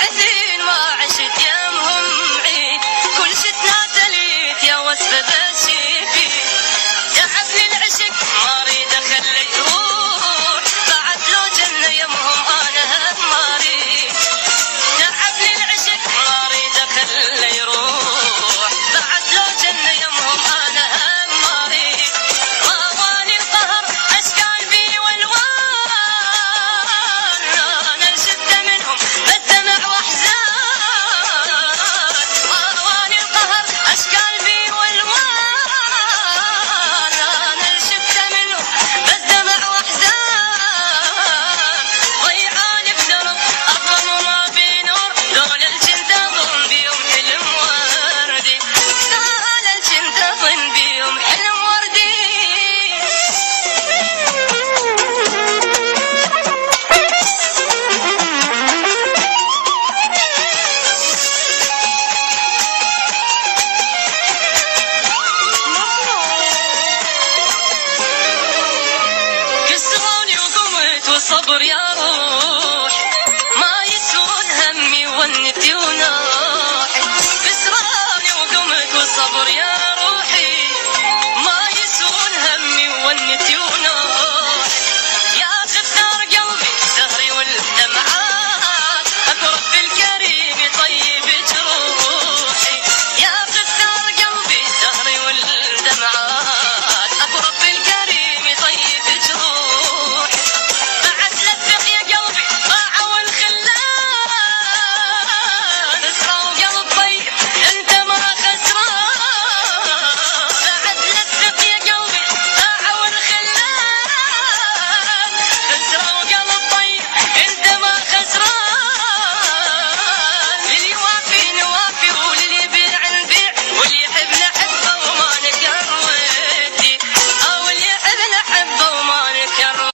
حزين ما عشت يمهم عيد، كل شتنا دليت يا وصف بشيفي، تعبني العشق ما اريد اخلي يروح، بعد لو جنة يمهم انا هم ما اريد، تعبني العشق ما اريد اخلي يروح، بعد لو جنة يمهم انا هم ما اريد، واواني القهر اشكال بي والوان، انا الشدة منهم بالدمع واحزان، واواني القهر اشكال بي والوان، انا الشدة منهم بالدمع واحزان، ضيعاني بدرب اظلم وما بي نور، لولا الجنت اظن بيهم حلم وردي، لولا الجنت اظن بيهم حلم وردي. كسروني وقمت والصبر يا روح، ما يسود همي ونتي وناحي، كسروني وقمت والصبر يا